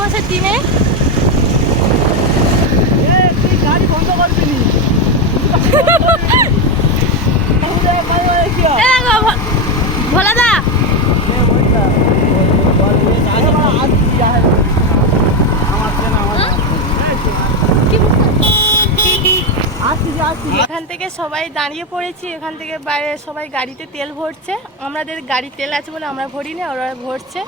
বসে টিমে। গাড়ি বন্ধ করবি ভোলাদা এখান থেকে সবাই দাঁড়িয়ে পড়েছি। এখান থেকে বাইরে সবাই গাড়িতে তেল ভরছে। আমাদের গাড়ি তেল আছে বলে আমরা ভরি না, ওরা ভরছে,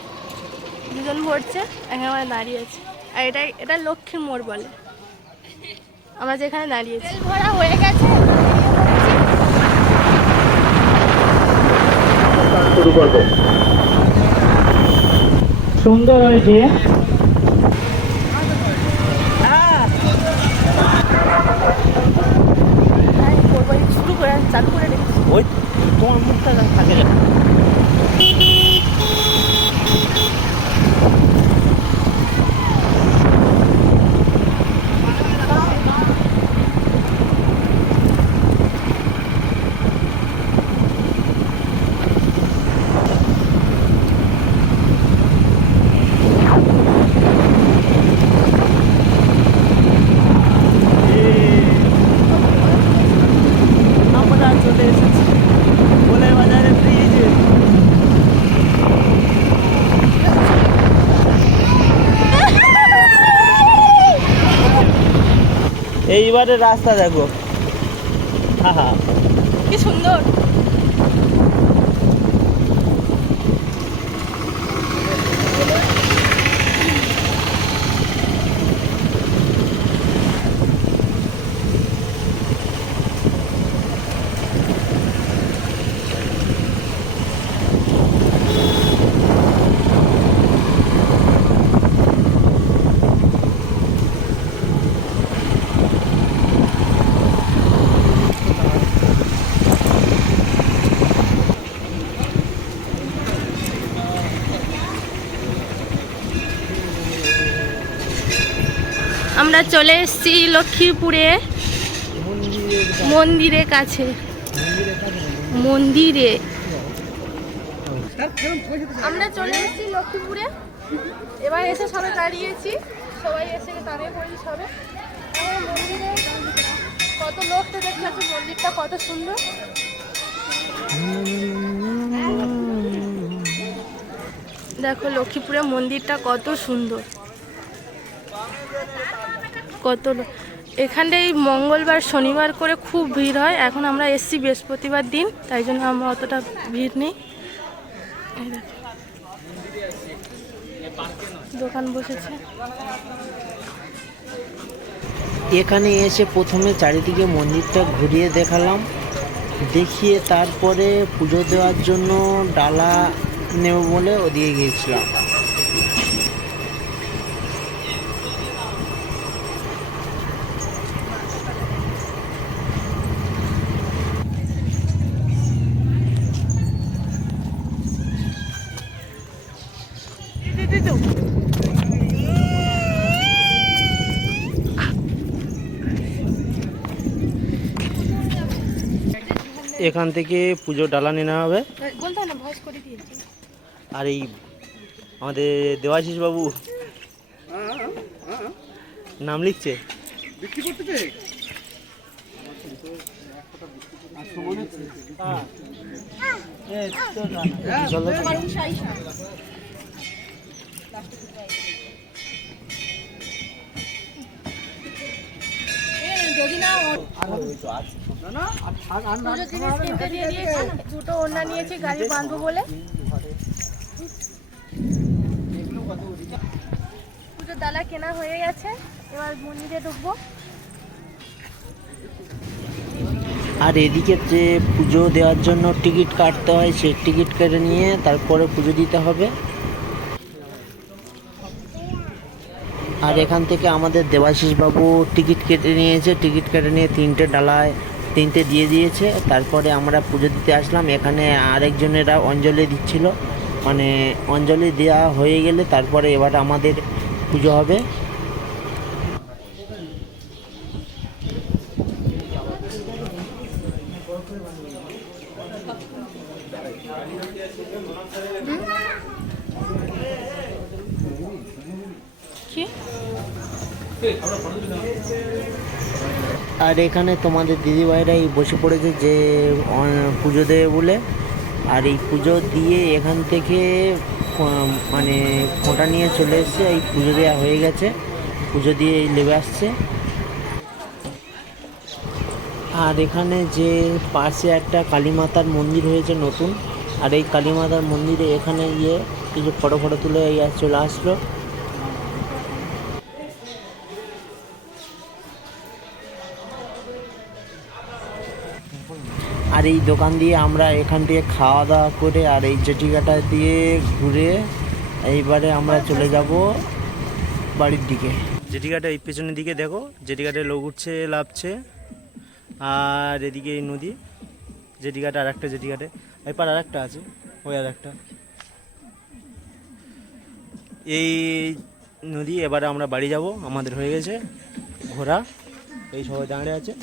দুজন ভরছে। এখানে আমরা দাঁড়িয়ে আছি। আর এটা লক্ষ্মীর মোড় বলে আমরা যেখানে দাঁড়িয়েছি। তেল ভরা হয়ে গেছে, শুরু করব। সুন্দর হয়েছে। শুরু করে চালু করে রেখেছি। ওই তোমার মুখটা থাকে না। এইবারে রাস্তা দেখো, কি সুন্দর। আমরা চলে এসেছি লক্ষ্মীপুরে মন্দিরের কাছে। মন্দিরে আমরা চলে এসেছি লক্ষ্মীপুরে। এবার এসে সবাই দাঁড়িয়েছি, সবাই এসে দাঁড়িয়ে পড়েছি সবে। মন্দিরে কত লোক তো দেখতে পাচ্ছি, মন্দিরটা কত সুন্দর। দেখো লক্ষ্মীপুরের মন্দিরটা কত সুন্দর, কত এখানটায় মঙ্গলবার শনিবার করে খুব ভিড় হয়। এখন আমরা এসছি বৃহস্পতিবার দিন, তাই জন্য আমরা অতটা ভিড় নেই। দোকান বসেছে। এখানে এসে প্রথমে চারিদিকে মন্দিরটা ঘুরিয়ে দেখালাম, দেখিয়ে তারপরে পুজো দেওয়ার জন্য ডালা নেব বলে ওদিকে গিয়েছিলাম। এখান থেকে পুজো ডালা নেওয়া হবে। আর এই আমাদের দেবাশিস বাবু নাম লিখছে। দুটো ওড়না নিয়েছি গাড়ি বাঁধবো বলে। পুজোর ডালা কেনা হয়ে গেছে, এবার মন্দিরে ঢুকবো। আর এদিকে যে পুজো দেওয়ার জন্য টিকিট কাটতে হয়, সেই টিকিট কেটে নিয়ে তারপরে পুজো দিতে হবে। আর এখান থেকে আমাদের দেবাশিস বাবু টিকিট কেটে নিয়েছে, টিকিট কেটে নিয়ে তিনটে দিয়ে দিয়েছে। তারপরে আমরা পুজো দিতে আসলাম। এখানে আরেকজনেরা অঞ্জলি দিচ্ছিল, মানে অঞ্জলি দেওয়া হয়ে গেলে তারপরে এবার আমাদের পুজো হবে। লক্ষ্মী। আর এখানে তোমাদের দিদিভাইরাই বসে পড়েছে যে পুজো দেবে বলে। আর এই পুজো দিয়ে এখান থেকে মানে ফোঁটা নিয়ে চলে এসছে, এই পুজো দেওয়া হয়ে গেছে, পুজো দিয়ে নেমে আসছে। আর এখানে যে পাশে একটা কালী মাতার মন্দির হয়েছে নতুন, আর এই কালী মাতার মন্দিরে এখানে গিয়ে কিছু ফটো তুলে চলে আসলো। আর এই দোকান দিয়ে আমরা এখান থেকে খাওয়া দাওয়া করে আর এই জেটিঘাটা দিয়ে ঘুরে এইবারে আমরা চলে যাব বাড়ির দিকে। জেটিঘাটা এই পেছনের দিকে দেখো, জেটিঘাটে লোক উঠছে লাভছে, আর এদিকে এই নদী। জেটিঘাট আর একটা জেটিঘাটে এই পার আর একটা আছে, ওই আর একটা এই নদী। এবারে আমরা বাড়ি যাব, আমাদের হয়ে গেছে ঘোরা। এই সবাই দাঁড়িয়ে আছে।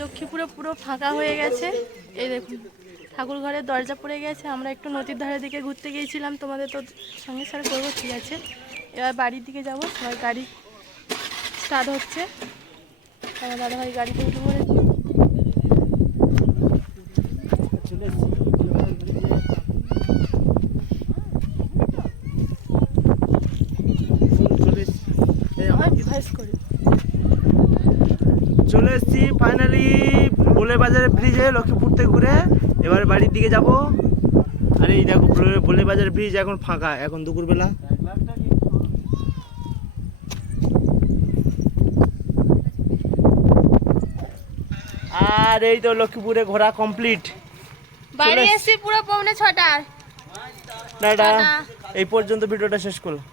লক্ষ্মীপুরে পুরো ফাঁকা হয়ে গেছে। এই দেখুন ঠাকুর ঘরের দরজা পড়ে গেছে। আমরা একটু নদীর ধারের দিকে ঘুরতে গিয়েছিলাম, তোমাদের তো সঙ্গে শেয়ার করবো, ঠিক আছে। এবার বাড়ির দিকে যাব, সবাই গাড়ি স্টার্ট হচ্ছে। আমার দাদাভাই গাড়িতে উঠে পড়েছে। চলে এসেছি ফাইনালি বোলে বাজারের ব্রিজে, লক্ষ্মীপুর থেকে ঘুরে এবার বাড়ির দিকে যাব। আর এই দেখো বোলে বাজার ব্রিজ এখন ফাঁকা, এখন দুপুরবেলা। আর এই তো লক্ষ্মীপুরে ঘোরা কমপ্লিট। বাড়ি এসে পুরো 6:45। টাটা। এই পর্যন্ত ভিডিওটা শেষ করলাম।